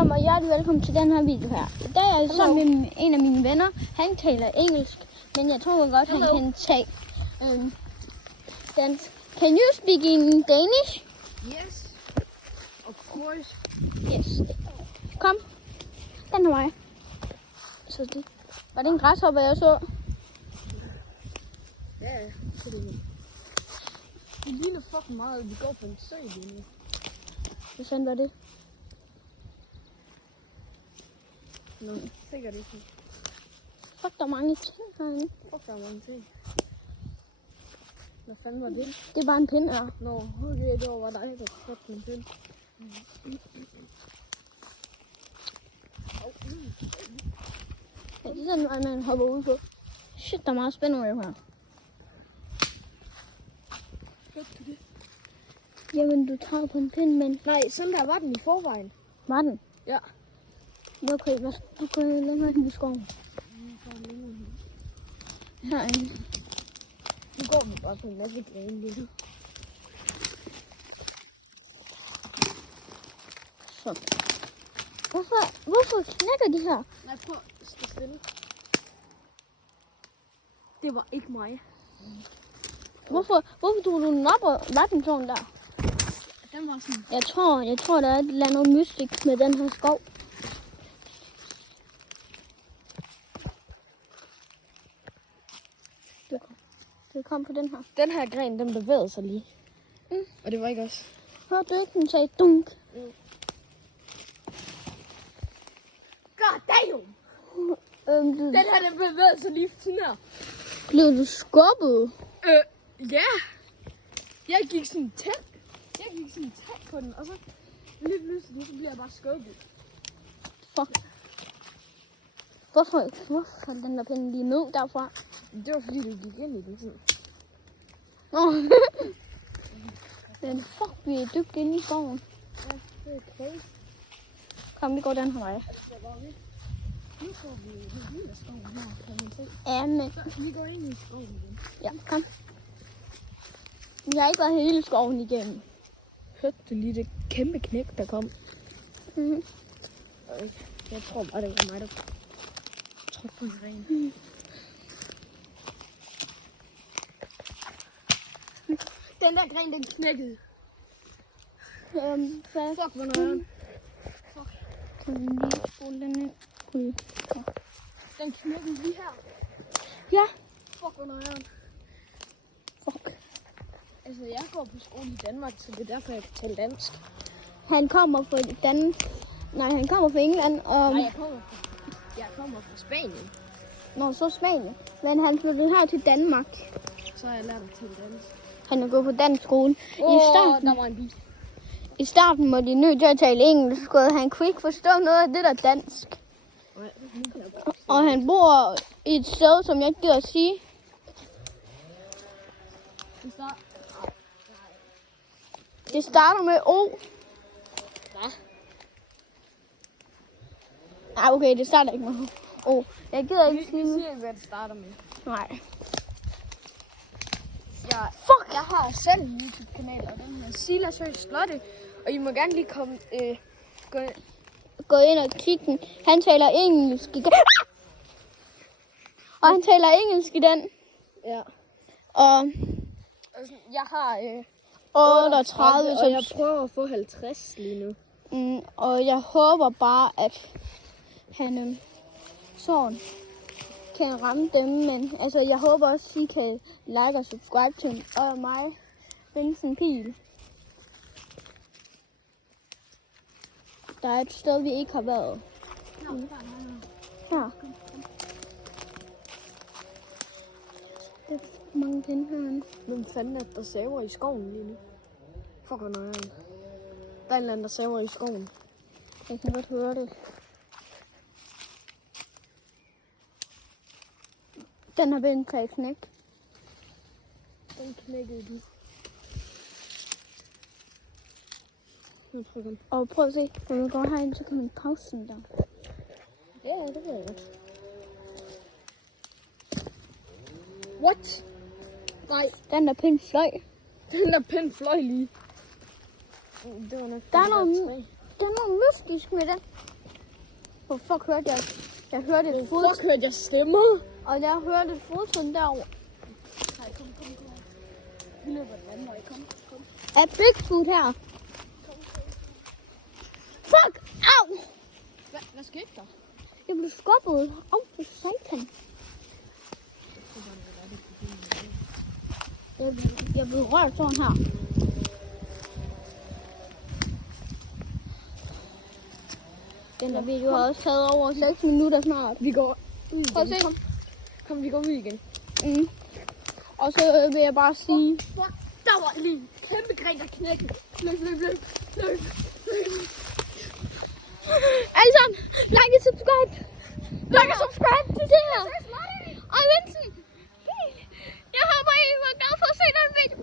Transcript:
sammen, og hjertelig velkommen til den her video her. I dag er jeg sammen med en af mine venner. Han taler engelsk, men jeg tror godt, han kan tage dansk. Can you speak in Danish? Yes, of course. Yes. Kom. Den er mig. Så det. Var det en græshopper, jeg så? Ja, det ligner fucking meget, at vi går på en sø lige nu. Hvad fanden var det? Nå, sikkert ikke. Fuck, der er mange ting herinde. Fuck, der er mange ting. Hvad fanden var det? Det er bare en pind her. Nå, okay, det var dig, der fucked en pind. Ja, det er den vej, man hopper ud på. Shit, der er meget spændende her. Hørte du det? Jamen, du tager på en pind, men... Nej, sådan der var den i forvejen. Var den? Ja. Okay, du går længere ind i skoven. Herinde. Nu går vi bare på en masse grene lige nu. Så. Hvorfor knækker de her? Nej, prøv at stå stille. Det var ikke mig. Hvorfor tog du den op og var den sådan der? Den var sådan. Jeg tror der er et eller andet mystisk med den her skov. Det kom på den her. Den her gren, den bevægede sig lige. Mm. Og det var ikke os. Hørte du ikke, den sagde dunk? God damn! Den her, den bevægede sig lige sådan her. Blev du skubbet? Ja. Jeg gik sådan tæt på den, og så lige pludselig, så bliver jeg bare skubbet. Fuck. Hvorfor faldt den der pind lige ned derfra? Det var fordi, du gik ind i den sådan. Nå. Men fuck, vi er dybt inde i skoven. Ja, det er okay. Kom, vi går den her vej. Nu går vi ud af skoven her, kan man se. Ja, men... Så vi går ind i skoven igen. Ja, kom. Vi har ikke været hele skoven igennem. Hørte du lige det kæmpe knæk, der kom? Mm-hmm. Jeg tror bare, det var mig, der trådte på en gren. Den der gren, den knækkede. Hvad? Fuck, hvor nøjeren. Kan vi lige spole den ind? Den knækkede lige her. Ja. Fuck, hvor nøjeren. Fuck. Altså, jeg går på skole i Danmark, så det er derfor, jeg kan tale dansk. Han kommer fra han kommer fra England. Nej, jeg kommer fra Spanien. Nå, så Spanien. Men han flyttede her til Danmark. Så har jeg lært at tale dansk. Han er gået på dansk skole. Der var en bil. I starten var de nødt til at tale engelsk, og han kunne ikke forstå noget af det der dansk. Nej, Og han bor i et sted, som jeg ikke gider at sige. Det starter med O. Hvad? Nej, okay, det starter ikke med O. Jeg gider ikke sige Vi det. siger ikke, hvad det starter med. Nej. Fuck! Jeg har selv en YouTube-kanal, og den hedder Silas Høgh Slotte. Og I må gerne lige komme... Gå ind og kigge den. Han taler engelsk i den. Og han taler engelsk i den. Ja. Og Jeg har 38. og jeg prøver at få 50 lige nu. Og jeg håber bare, at han sådan kan ramme dem. Men altså, jeg håber også, at I kan like og subscribe til og mig. Vincent Pil. Der er et sted, vi ikke har været. Her. Det er mange pinde herinde. Hvem fanden er der saver i skoven lige nu? Fuck, hvor nøjeren. Der er en eller anden, der saver i skoven. Jeg kan godt høre det. Den har vendt sig knæk. Den knækkede du. Nu trykker den. Og prøv at se, når vi går herind, så kan man pause den der. Ja, det ved jeg godt. What? Nej, Den der pind fløj. den der pind fløj lige. Det var nok Der er noget, der er noget mystisk med den. Hvor fuck hørte jeg? Jeg hørte et fod, Fuck, hørte jeg stemmer? og jeg hørte et fodtrin derovre. Nej, kom. Vi løber et vandvej, kom. Er Bigfoot her? Fuck! Au! Hvad skete der? Jeg blev skubbet. Au, for satan. Jeg blev rørt sådan her. Den her video har også taget over 6 minutter snart. Vi går ud Prøv at igen. se. Kom, vi går ud igen. Og så vil jeg bare sige... Fuck, der var lige en kæmpe gren, der knækkede. Løb. Alle sammen, like og subscribe. Like og subscribe til det her. Og Vincent. Jeg håber, I var glade for at se den video.